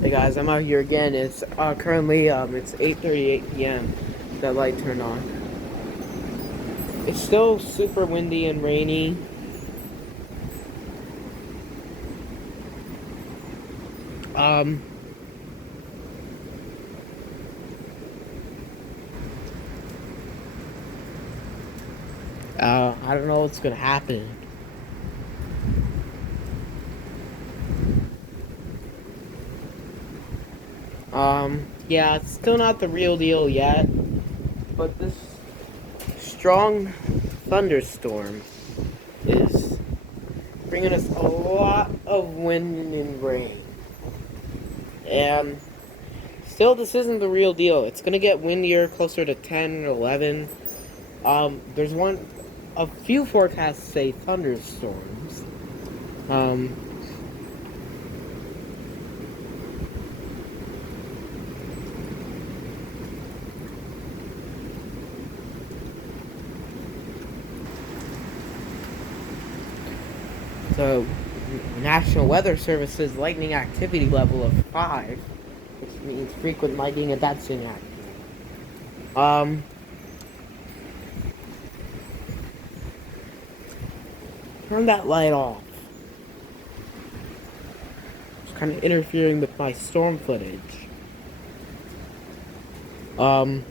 Hey guys, I'm out here again. It's currently it's 8:38 p.m. That light turned on. It's still super windy and rainy. Um, I don't know what's gonna happen. Yeah, it's still not the real deal yet, but this strong thunderstorm is bringing us a lot of wind and rain. And still, this isn't the real deal. It's gonna get windier, closer to 10 or 11. There's a few forecasts say thunderstorms. Um, the National Weather Service's lightning activity level of 5, which means frequent lightning and that's inactive. Um, Turn that light off. It's kind of interfering with my storm footage. Um,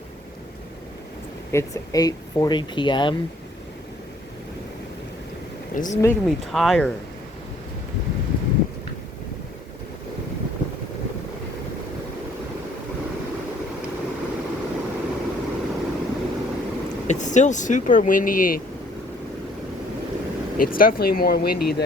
it's 8:40 p.m. This is making me tired. It's still super windy. It's definitely more windy than